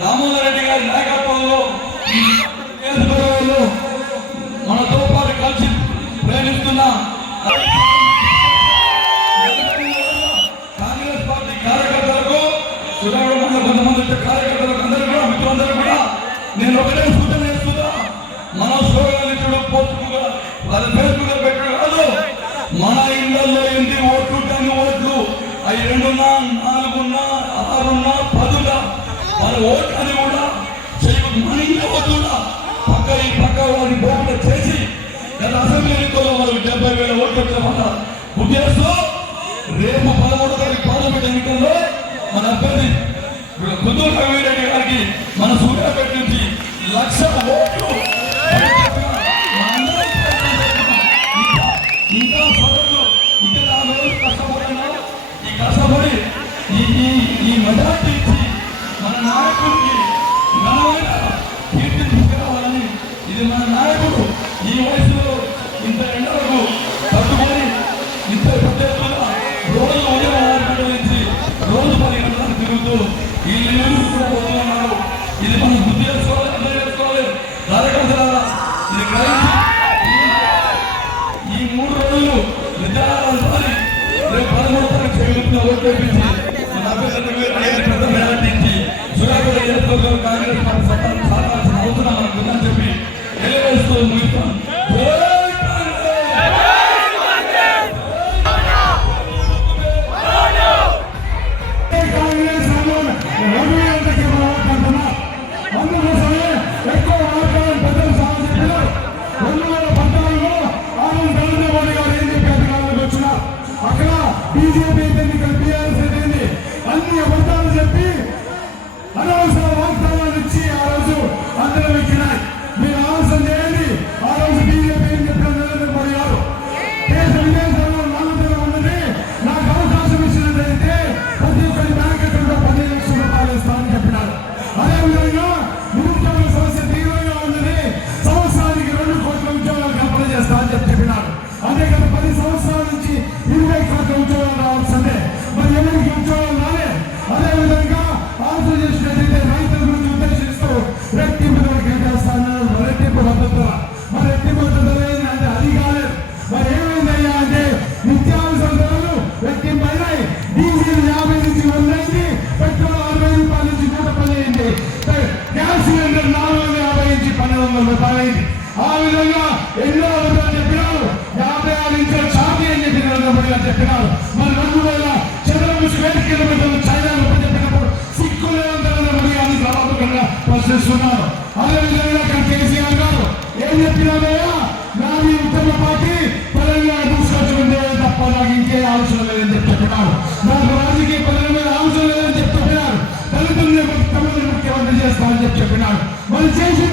దామోదర్ రెడ్డి గారి నాయకత్వంలో మనతో పాటు కలిసి ప్రయాణిస్తున్న పోకుండా చేసి గత అసెంబ్లీ ఎన్నికల్లో వాళ్ళు డెబ్బై వేల ఓట్లు వచ్చిన ఉద్దేశం రేపు పదమూడు తారీఖు పార్లమెంట్ ఎన్నికల్లో మన అభ్యర్థి గుంటూరు రవి గారికి మన సూర్యాపేట నుంచి లక్ష కాంగ్రెస్ పార్టీ సత్తాన్ని చెప్పి తెలియజేస్తూ ముగిస్తాను 我们坚持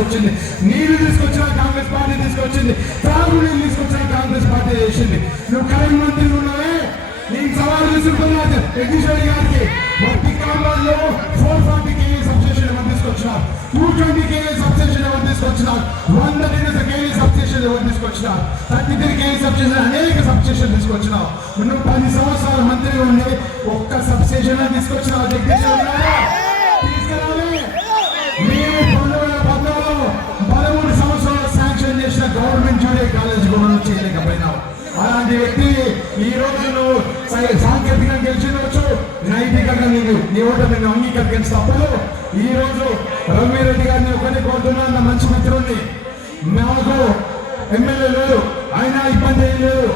తీసుకొచ్చింది. నీళ్ళు తీసుకొచ్చిన కాంగ్రెస్ పార్టీ తీసుకొచ్చింది. త్రాగునీళ్ళు తీసుకొచ్చిన కాంగ్రెస్ పార్టీ చేసింది. నువ్వు కరెంట్ మంత్రి ఉన్నావే? నేను సవాల్ తీసుకున్నా జగదీశ్వరి గారికి. భక్తి కాంగ్రెస్లో ఫోర్ ఫార్టీ కేఏ సబ్స్టేషన్ ఎవరు తీసుకొచ్చినారు టూ ట్వంటీ కేఏ సబ్స్టేషన్ ఎవరు తీసుకొచ్చినారు వంద రెండు కేఏ సబ్స్టేషన్ ఎవరు తీసుకొచ్చినారు థర్టీ త్రీ కేఏ సబ్స్టేషన్ అనేక సబ్స్టేషన్ తీసుకొచ్చినావు. నువ్వు పది సంవత్సరాల మంత్రిగా ఉండి ఒక్క సబ్స్టేషన్ తీసుకొచ్చినావు? జగదీశ్వరి గారు? అలాంటి వ్యక్తి ఈ రోజు నువ్వు సాంకేతికంగా గెలిచినవచ్చు నైతికంగా నీకు నీ ఓట నేను తప్పదు. ఈ రోజు రెడ్డి గారిని ఒకటి కోరుతున్నాను నా మంచి మిత్రుడిని నాకు ఎమ్మెల్యే లేదు అయినా ఇబ్బంది ఏం లేదు.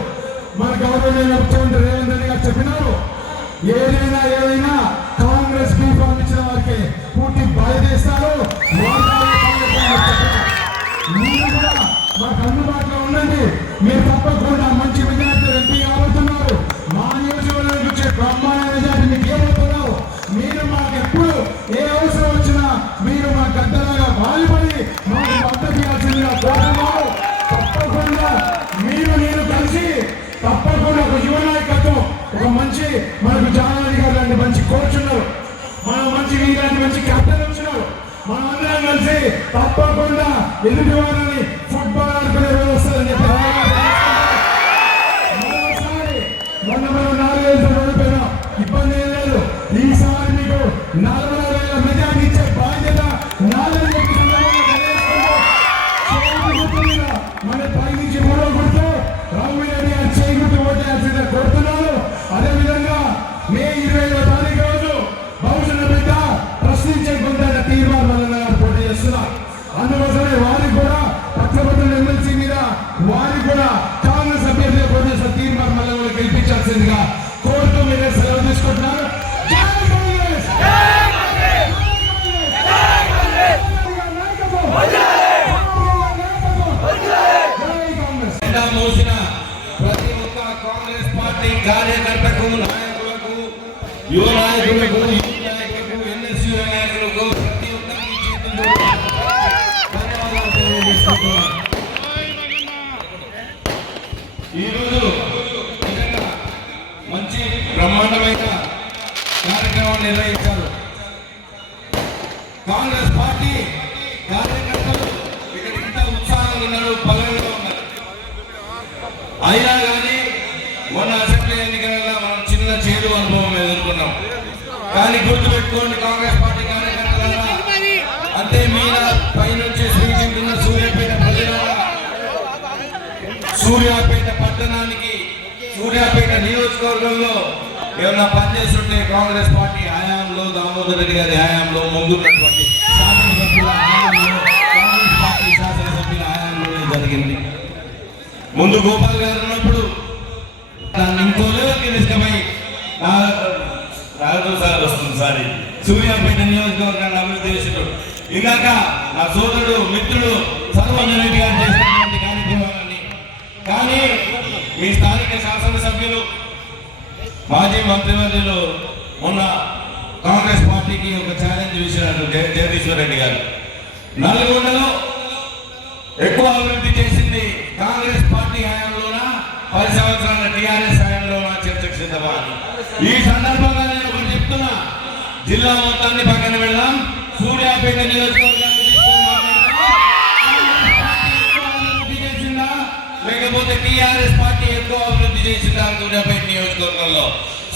మన గవర్నమెంట్ ముఖ్యమంత్రి రేవంత్ రెడ్డి గారు చెప్పినారు. ఏదైనా ఏదైనా కాంగ్రెస్కి పంపించిన వారికి పూర్తి బాధ్యతలు మీరు కూడా మాకు అందుబాటులో ఉండండి. మీరు తప్పకుండా తప్పకుండా ఎదుటి వారిని ఫుట్బాల్ ఆడుకునే రోజు మొన్న మనం ఇబ్బంది ఏం లేదు. ఈసారి మీకు నలభై పార్టీ జరిగింది. ముందు గోపాల్ గారు ఉన్నప్పుడు దాన్ని ఇంకో లెవెల్కి తీసుకుపోయి రాఘవ సార్ వస్తుంది సార్. సూర్యాపేట నియోజకవర్గాన్ని అభివృద్ధి చేసాడు. ఇందాక నా సోదరుడు మిత్రుడు సర్వంజన్ రెడ్డి గారు చేసినటువంటి కార్యక్రమాలన్నీ. కానీ మీ స్థానిక శాసనసభ్యులు మాజీ మంత్రివర్యులు మొన్న కాంగ్రెస్ పార్టీకి ఒక ఛాలెంజ్ విసిరారు జగదీశ్వర్ రెడ్డి గారు. నల్గొండలో ఎక్కువ అభివృద్ధి చేసింది కాంగ్రెస్ పార్టీ హయాంలోనా? పది సంవత్సరాల టీఆర్ఎస్ హయాంలోనా చర్చకు సిద్ధమా ఈ సందర్భంగా నేను ఒకటి చెప్తున్నా. జిల్లా మొత్తాన్ని పక్కన పెడదాం. సూర్యాపేట నియోజకవర్గాన్ని పార్టీ అభివృద్ధి చేసిందా? లేకపోతే టీఆర్ఎస్ పార్టీ ఎక్కువ అభివృద్ధి చేసిందా సూర్యాపేట నియోజకవర్గంలో?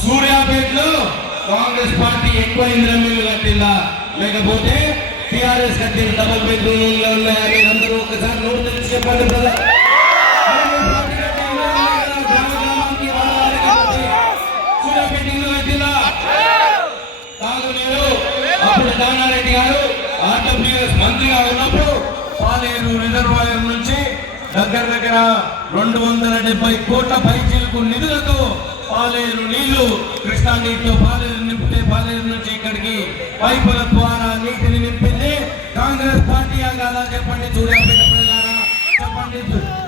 సూర్యాపేటలో కాంగ్రెస్ పార్టీ ఎక్కువ ఇంద్రమిల్లు కట్టిందా? లేకపోతే టిఆర్ఎస్ కంటే డబల్ బెడ్రూమ్లో ఉన్నాయని అందరూ ఒకసారి నోట్ తెచ్చి చెప్పండి బ్రదర్ అప్పుడు దానారెడ్డి గారు ఆర్డబ్ల్యూఎస్ మంత్రిగా పాలేరు రిజర్వాయర్ నుంచి దగ్గర దగ్గర రెండు వందల డెబ్బై కోట్ల పైచీలకు నిధులతో పాలేరు నీళ్ళు కృష్ణా నీటితో పాలేరు నింపితే నుంచి ఇక్కడికి పైపుల ద్వారా నీటిని నింపింది. కాంగ్రెస్ పార్టీ కాదా చెప్పండి సూర్యాపేట చెప్పండి.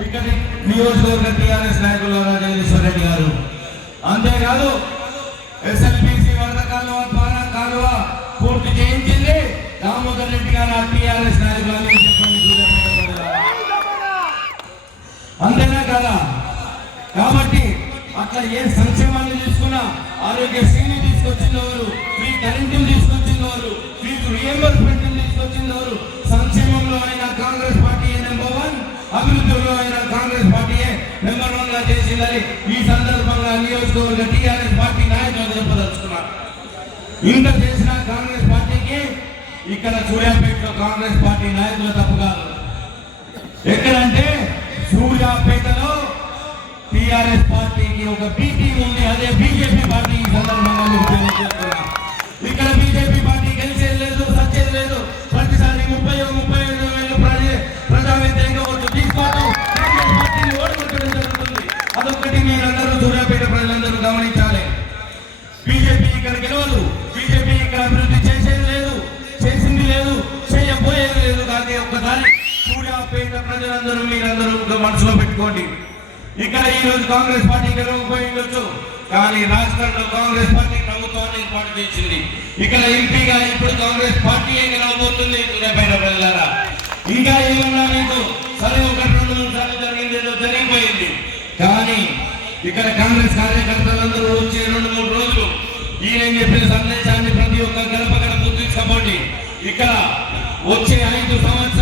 ఇక్కడి నియోజకవర్గ టీఆర్ఎస్ నాయకులు జగదీశ్వర్ రెడ్డి గారు. అంతేకాదు ఎస్ఎల్పిసి వరద కాలువ ద్వారా కాలువ పూర్తి చేయించింది. దామోదర్ రెడ్డి గారు ఆ టీఆర్ఎస్ నాయకులు చెప్పండి అంతేనా కదా? కాబట్టి అట్లా ఏ సంక్షేమాన్ని తీసుకున్నా ఆరోగ్యశ్రీని తీసుకొచ్చిన వారు ఫ్రీ కరెంటుని తీసుకొచ్చిన వారు ఫీజు రియంబర్స్మెంట్ తీసుకొచ్చిన వారు సంక్షేమంలో అయిన కాంగ్రెస్ పార్టీ నెంబర్ వన్ అభివృద్ధిలో అయిన కాంగ్రెస్ పార్టీయే నెంబర్ వన్గా చేసిందని ఈ సందర్భంగా నియోజకవర్గ టీఆర్ఎస్ పార్టీ నాయకులు చెప్పదలుచుకున్నారు. ఇంత చేసిన కాంగ్రెస్ పార్టీకి ఇక్కడ సూర్యాపేటలో కాంగ్రెస్ పార్టీ నాయకులు తప్పు కాదు. ఎక్కడంటే సూర్యాపేటలో టిఆర్ఎస్ పార్టీకి ఒక బీపీ ఉంది. అదే బీజేపీ పార్టీ ఈ సందర్భంగా మీకు తెలియజేస్తున్నా. ఇక్కడ బీజేపీ పార్టీ గెలిచేది లేదు సచ్చేది లేదు. ప్రతిసారి ముప్పై ముప్పై ఐదు వేలు ప్రజా ప్రజావేద్యంగా ఓట్లు తీసుకోవడం కాంగ్రెస్ పార్టీని ఓడగొట్టడం జరుగుతుంది. మీరందరూ సూర్యాపేట ప్రజలందరూ గమనించాలి. బీజేపీ ఇక్కడ గెలవదు. బీజేపీ ఇక్కడ అభివృద్ధి చేసేది లేదు చేసింది లేదు చేయబోయేది లేదు. కానీ ఒక్కసారి సూర్యాపేట ప్రజలందరూ మీరందరూ మనసులో పెట్టుకోండి. ఇక్కడ ఈ రోజు కాంగ్రెస్ పార్టీ గెలవకపోయి ఉండొచ్చు కానీ రాష్ట్రంలో కాంగ్రెస్ పార్టీ ప్రభుత్వాన్ని ఏర్పాటు చేసింది. ఇక్కడ ఎంపీగా ఇప్పుడు కాంగ్రెస్ పార్టీయే గెలవబోతుంది సూర్యాపేట ప్రజలారా? ఇంకా ఏమన్నా మీకు సరే ఒకటి రెండు మూడు సార్లు జరిగింది ఏదో జరిగిపోయింది. కానీ ఇక్కడ కాంగ్రెస్ కార్యకర్తలందరూ వచ్చే రెండు మూడు రోజులు ఈయన చెప్పిన సందేశాన్ని ప్రతి ఒక్క గడప గడప తీసుకోండి ఇక్కడ వచ్చే ఐదు సంవత్సరాలు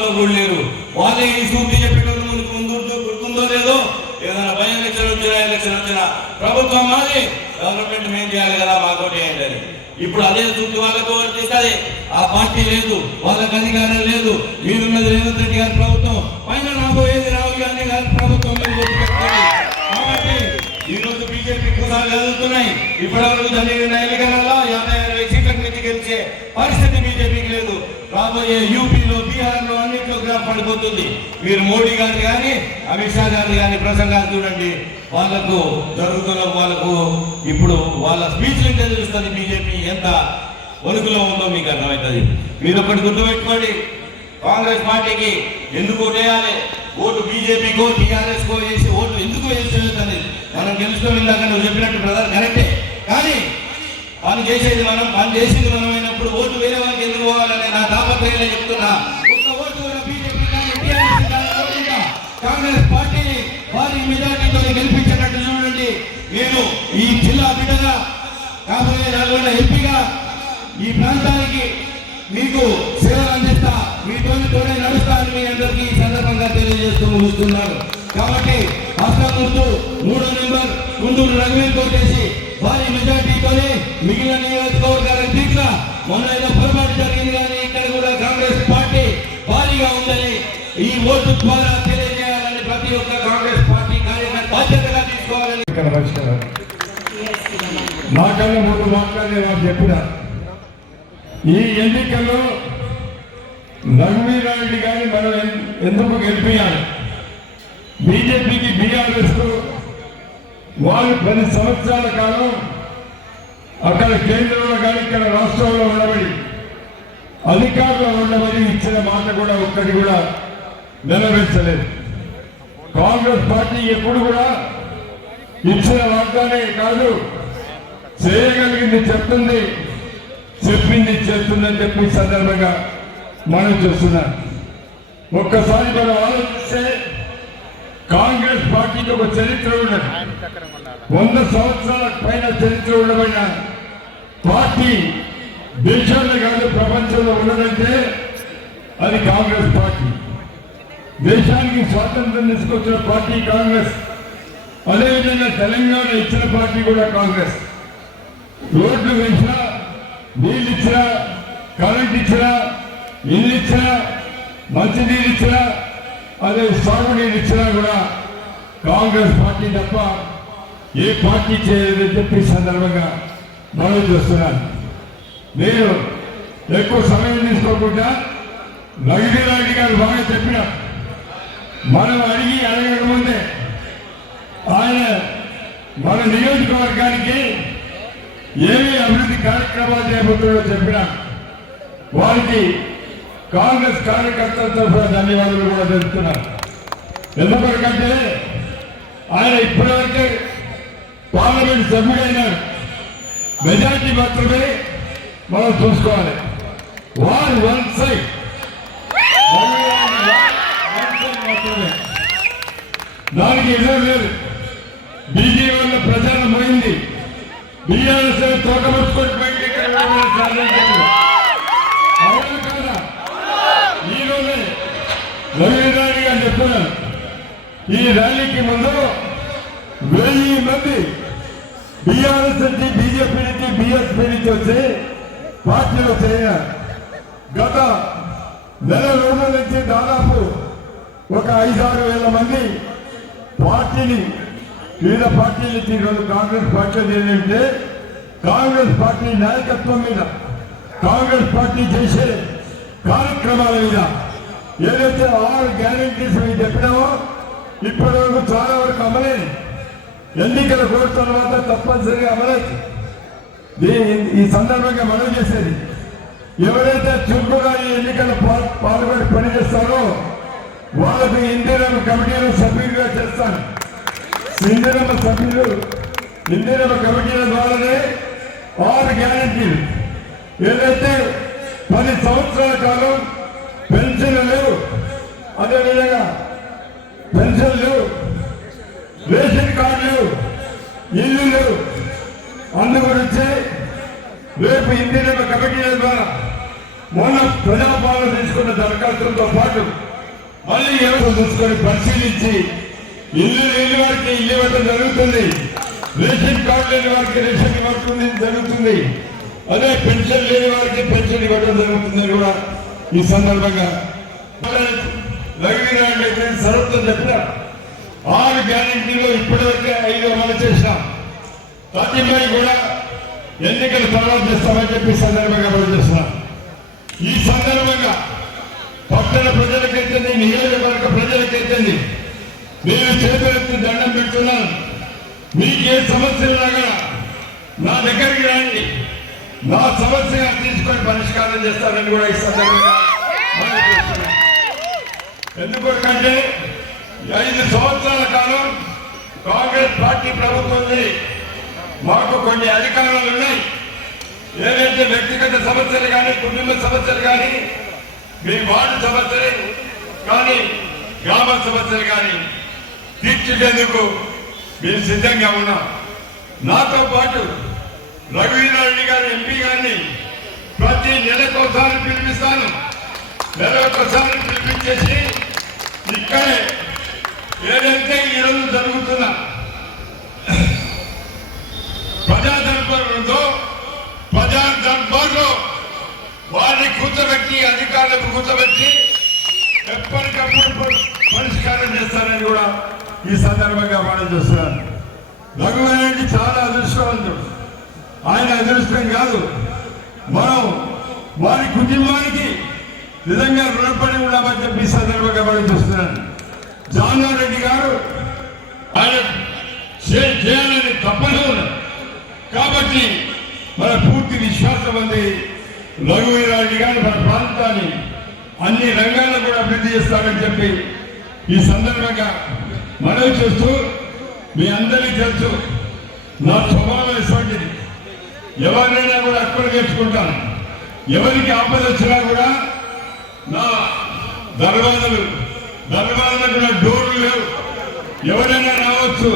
వాళ్ళు కూడా లేరు. వాళ్ళే ఈ సూపి చెప్పేటోళ్ళు ముందుకు ముందు గుర్తుందో లేదో ఏదైనా భయం ఎలక్షన్ వచ్చినా ఎలక్షన్ వచ్చినా ప్రభుత్వం మాది. గవర్నమెంట్ మేం చేయాలి కదా మాతో చేయండి అని ఇప్పుడు అదే సూపి వాళ్ళకు వర్తిస్తుంది ఆ పార్టీ లేదు వాళ్ళకి అధికారం లేదు. మీరున్నది రేవంత్ రెడ్డి గారి ప్రభుత్వం. పైన రాబోయేది రాహుల్ గాంధీ గారి ప్రభుత్వం కాబట్టి ఈ రోజు బీజేపీ కుసాలు కదులుతున్నాయి. ఇప్పటివరకు జరిగిన ఎన్నికలలో యాభై అరవై సీట్ల నుంచి గెలిచే పరిస్థితి బీజేపీకి లేదు. రాబోయే యూపీలో బీహార్లో అన్నింటిలో గ్రాఫ్ పడిపోతుంది. మీరు మోడీ గారు కానీ అమిత్ షా గారు కానీ ప్రసంగాలు చూడండి. వాళ్ళకు జరుగుతున్న వాళ్ళకు ఇప్పుడు వాళ్ళ స్పీచ్ వింటే తెలుస్తుంది బీజేపీ ఎంత వణుకులో ఉందో మీకు అర్థమవుతుంది. మీరు ఒకటి గుర్తుపెట్టుకోండి. కాంగ్రెస్ పార్టీకి ఎందుకు వేయాలి ఓటు బీజేపీకో టీఆర్ఎస్కో వేసి ఓటు ఎందుకు వేసేది మనం గెలుస్తాం ఇందాక నువ్వు చెప్పినట్టు ప్రధాని కరెక్టే. కానీ పని చేసేది మనం పని చేసింది మనం ఇప్పుడు ఓటు వేరే వాళ్ళకి ఎందుకు పోవాలని నా తాపత్రయంలో చెప్తున్నా. ఒక్క ఓటు కూడా బీజేపీ కాంగ్రెస్ పార్టీని భారీ మెజార్టీతో గెలిపించినట్టు చూడండి. నేను ఈ జిల్లా బిడ్డగా కాబోయే నల్గొండ ఎంపీగా ఈ ప్రాంతానికి మీకు సేవలు అందిస్తా మీతోని తోడే నడుస్తా అని మీ అందరికీ ఈ సందర్భంగా తెలియజేస్తూ ముగిస్తున్నాను కాబట్టి హస్తం గుర్తు మూడో నెంబర్ గుంటూరు రఘువీర్ కోటేసి భారీ మెజార్టీతోనే మిగిలిన నియోజకవర్గాలకు తీసిన మొన్న ఏదో పొరపాటు జరిగింది కానీ ఇక్కడ కూడా కాంగ్రెస్ పార్టీ భారీగా ఉందని ఈ ఓటు ద్వారా తెలియజేయాలని ప్రతి ఒక్క కాంగ్రెస్ పార్టీ కార్యకర్త బాధ్యతగా తీసుకోవాలని ఇక్కడ ముందు మాట్లాడే వారు చెప్పిన ఈ ఎన్నికల్లో రఘువీరారెడ్డి గారిని మనం ఎందుకు గెలిపించాలి బీజేపీకి బీఆర్ఎస్ వాళ్ళు పది సంవత్సరాల కాలం అక్కడ కేంద్రంలో కానీ ఇక్కడ రాష్ట్రంలో ఉండబడి అధికారంలో ఉండమని ఇచ్చిన మాట కూడా ఒక్కటి కూడా నెరవేర్చలేదు. కాంగ్రెస్ పార్టీ ఎప్పుడు కూడా ఇచ్చిన వాగ్దానే కాదు చేయగలిగింది చెప్తుంది చెప్పింది చేస్తుందని చెప్పి సందర్భంగా మనం చూస్తున్నాం. ఒక్కసారి మనం ఆలోచిస్తే కాంగ్రెస్ పార్టీకి ఒక చరిత్ర ఉన్నది. వంద సంవత్సరాల పైన చరిత్ర ఉండబడిన పార్టీ దేశంలో కాదు ప్రపంచంలో ఉన్నదంటే అది కాంగ్రెస్ పార్టీ. దేశానికి స్వాతంత్రం తీసుకొచ్చిన పార్టీ కాంగ్రెస్. అదేవిధంగా తెలంగాణ ఇచ్చిన పార్టీ కూడా కాంగ్రెస్. రోడ్లు వేసినా నీళ్ళు ఇచ్చినా కరెంట్ ఇచ్చినా ఇల్లు ఇచ్చినా మంచినీళ్ళు ఇచ్చినా అదే సాగునీళ్ళు ఇచ్చినా కూడా కాంగ్రెస్ పార్టీ తప్ప ఏ పార్టీ చేయలేదని చెప్పి సందర్భంగా మనవి చేస్తున్నాను నేను ఎక్కువ సమయం తీసుకోకుండా రఘువీరారెడ్డి గారు బాగా చెప్పిన మనం అడిగి అడగడం ముందే ఆయన మన నియోజకవర్గానికి ఏమి అభివృద్ధి కార్యక్రమాలు చేపడుతుందో చెప్పిన వారికి కాంగ్రెస్ కార్యకర్తల తరఫున ధన్యవాదాలు కూడా తెలుపుతున్నారు. ఎందుకంటే ఆయన ఇప్పటివరకే పార్లమెంట్ సభ్యుడైనారు. మెజార్టీ మాత్రమే మనం చూసుకోవాలి. వార్ వన్ సైడ్ దానికి ఎదురు లేదు బీజేపీ వల్ల ప్రచారం పోయింది. బీఆర్ఎస్ తోకముచ్చుకొని బయటికి ఇక్కడ వెళ్ళాలని సాధించారు. అవునా గారు చెప్తున్నారు ఈ ర్యాలీకి ముందు వెయ్యి మంది బీఆర్ఎస్ నుంచి బీజేపీ బీఎస్పీ నుంచి వచ్చి పార్టీలో చేరారు గత నెల రోజుల నుంచి దాదాపు ఒక ఐదారు వేల మంది పార్టీని వివిధ పార్టీలు నుంచి కాంగ్రెస్ పార్టీ ఏంటంటే కాంగ్రెస్ పార్టీ నాయకత్వం మీద కాంగ్రెస్ పార్టీ చేసే కార్యక్రమాల మీద. ఏదైతే ఆరు గ్యారంటీస్ మేము చెప్పినామో ఇప్పటి వరకు చాలా వరకు అమలేదు ఎన్నికల కోర్టు తర్వాత తప్పనిసరిగా అమలైంది ఈ- ఈ సందర్భంగా మనం చేసేది. ఎవరైతే చురుకుగా ఈ ఎన్నికల పాల్గొని పనిచేస్తారో వాళ్ళకు ఇందిరమ్మ కమిటీలు సభ్యులుగా చేస్తాను ఇందిరమ్మ సభ్యులు ఇందిరమ్మ కమిటీల ద్వారానే ఆరు గ్యారంటీలు. ఏదైతే పది సంవత్సరాల కాలం పెన్షన్లు లేవు అదేవిధంగా పెన్షన్లు రేషన్ కార్డులు ఇల్లు లేవు అందు గురించి రేపు ఇండియన్ కమిటీ ద్వారా మొన్న ప్రజాపాలన తీసుకున్న దరఖాస్తులతో పాటు మళ్ళీ ఎవరు చూసుకొని పరిశీలించి ఇల్లు లేని వారికి ఇల్లు ఇవ్వడం జరుగుతుంది. రేషన్ కార్డు లేని వారికి రేషన్ ఇవ్వడం జరుగుతుంది. అదే పెన్షన్ లేని వారికి పెన్షన్ ఇవ్వడం జరుగుతుంది కూడా ఈ సందర్భంగా రఘువీరారెడ్డి అయితే చెప్పిన ఆరు గ్యారెంటీలో ఇప్పటివరకే ఐదు అమలు చేసినాం ప్రతిమై కూడా ఎన్నికలు తర్వాత చేస్తామని చెప్పి ఈ సందర్భంగా పనిచేస్తున్నాను ఈ సందర్భంగా పట్టణ ప్రజలకైతేంది నియోజకవర్గ ప్రజలకైతేంది నేను చేతులెత్తి దండం పెడుతున్నాను మీకు ఏ సమస్యలు రాగా నా దగ్గరికి రండి. నా సమస్య తీసుకొని పరిష్కారం చేస్తానని కూడా ఈ సందర్భంగా ఎందుకంటే ఐదు సంవత్సరాల కాలం కాంగ్రెస్ పార్టీ ప్రభుత్వం మాకు కొన్ని అధికారాలు ఉన్నాయి ఏదైతే వ్యక్తిగత సమస్యలు కానీ కుటుంబ సమస్యలు కానీ మీ వార్డు సమస్యలు కానీ గ్రామ సమస్యలు కానీ తీర్చేందుకు మేము సిద్ధంగా ఉన్నాం. నాతో పాటు రఘువీరారెడ్డి గారు ఎంపీ గారిని ప్రతి నెలకోసారి పిలిపిస్తాను. నెలకొకసారి పిలిపించేసి ఇక్కడే ఏదైతే ఈరోజు జరుగుతున్న ప్రజా దర్బార్ ఉందో ప్రజా దర్బార్లో వారిని కూర్చోబెట్టి అధికారులకు కూర్చోబెట్టి ఎప్పటికప్పుడు పరిష్కారం చేస్తారని కూడా ఈ సందర్భంగా మనం చూస్తున్నాను రఘువరెడ్డి చాలా అదృష్టవంతుడు. ఆయన అదృష్టం కాదు. మనం వారి కుటుంబానికి నిజంగా రుణపడి ఉన్నామని చెప్పి ఈ సందర్భంగా మనం చూస్తున్నాను జానా రెడ్డి గారు ఆయన కాబట్టి మన పూర్తి విశ్వాసం ఉంది రఘువీరారెడ్డి గారు మన ప్రాంతాన్ని అన్ని రంగాల్లో కూడా అభివృద్ధి చేస్తారని చెప్పి ఈ సందర్భంగా మనవి చేస్తూ మీ అందరికీ తెలుసు నా స్వభావం ఇటువంటిది ఎవరినైనా కూడా అక్కడ నేర్చుకుంటాను ఎవరికి ఆపద వచ్చినా కూడా నా దర్వాజలు దర్వాజలకు కూడా డోర్లు లేవు. ఎవరైనా రావచ్చు.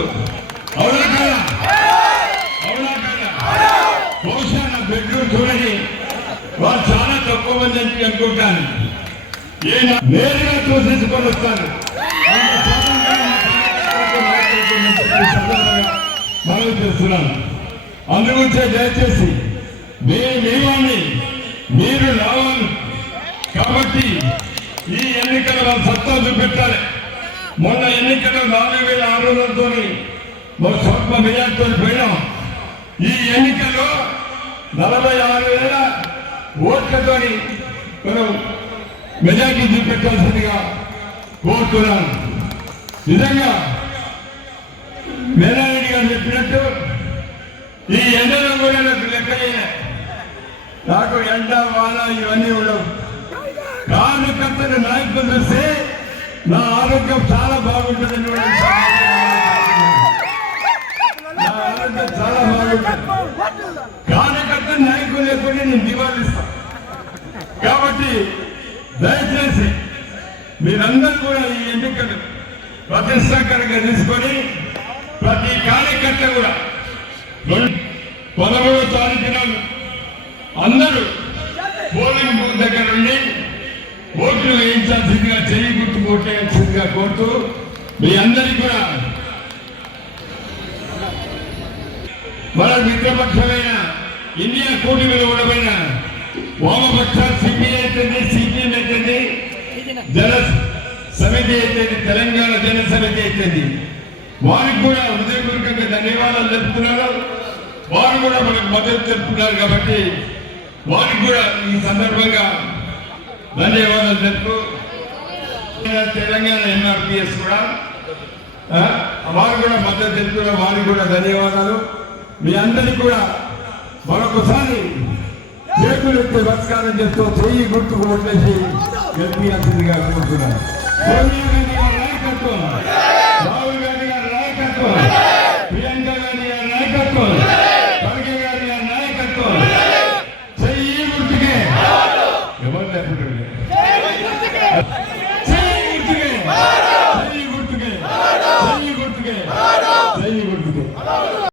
అవునా అవునా కదా? బహుశా నా బెడ్రూమ్ చూడని వాళ్ళు చాలా తక్కువ మంది అని అనుకుంటాను. నేరుగా చూసేసుకొని వస్తాను. నేను మనవి చేస్తున్నాను. అందుగురించే దయచేసి మీ నియమాన్ని మీరు రావాలి కాబట్టి ఈ ఎన్నికలు వాళ్ళు సత్తా చూపెట్టాలి. మొన్న ఎన్నికలు నాలుగు వేల ఆరు వందలతో ఒక స్వల్ప మెజార్టీతో పోయినాం. ఈ ఎన్నికల్లో నలభై ఆరు వేల ఓట్లతోని మనం మెజార్టీ చూపెట్టాల్సిందిగా కోరుతున్నాను. నిజంగా మేనారెడ్డి గారు చెప్పినట్టు ఈ ఎండలో కూడా నాకు లెక్క నాకు ఎండ వాన ఇవన్నీ ఉండవు. కార్యకర్తలు నాయకులు చూస్తే నా ఆరోగ్యం చాలా బాగుంటుందని కూడా నా ఆరోగ్యం చాలా బాగుంటుంది. కార్యకర్త నాయకులు లేకుండా నేను నివారిస్తాను కాబట్టి దయచేసి మీరందరూ కూడా ఈ ఎన్నికలు ప్రతిష్టాకరంగా తీసుకొని ప్రతి కార్యకర్త కూడా రెండు- పదమూడవ అందరూ పోలింగ్ బూత్ దగ్గర ఉండి ఓట్లు వేయించాల్సిందిగా చెయ్యి గుర్తు ఓట్లేయాల్సిందిగా కోరుతూ మీ అందరికీ కూడా మన మిత్రపక్షమైన ఇండియా కూటమిలో ఉండబడిన వామపక్ష సిపిఐ అయితేంది సిపిఎం అయితేంది జన సమితి అయితేంది తెలంగాణ జన సమితి అయితేంది. వారికి కూడా హృదయపూర్వకంగా ధన్యవాదాలు తెలుపుతున్నారు వారు కూడా మనకు మద్దతు తెలుపుతున్నారు కాబట్టి వారికి కూడా ఈ సందర్భంగా ధన్యవాదాలు తెలుపు తెలంగాణ ఎంఆర్పిఎస్ కూడా వారు కూడా మద్దతు చెప్తున్నారు వారికి కూడా ధన్యవాదాలు. మీ అందరికీ కూడా మరొకసారి చేతులు ఎత్తి నమస్కారం చేస్తూ చెయ్యి గుర్తు ఓట్లేసి గెలిపించాల్సిందిగా కోరుతున్నాను. సోనియా గాంధీ గారి నాయకత్వం రాహుల్ గాంధీ గారి నాయకత్వం ప్రియాంక గాంధీ గారి నాయకత్వం ఖర్గే గారి నాయకత్వం. చెయ్యి గుర్తుకే. ఎవరు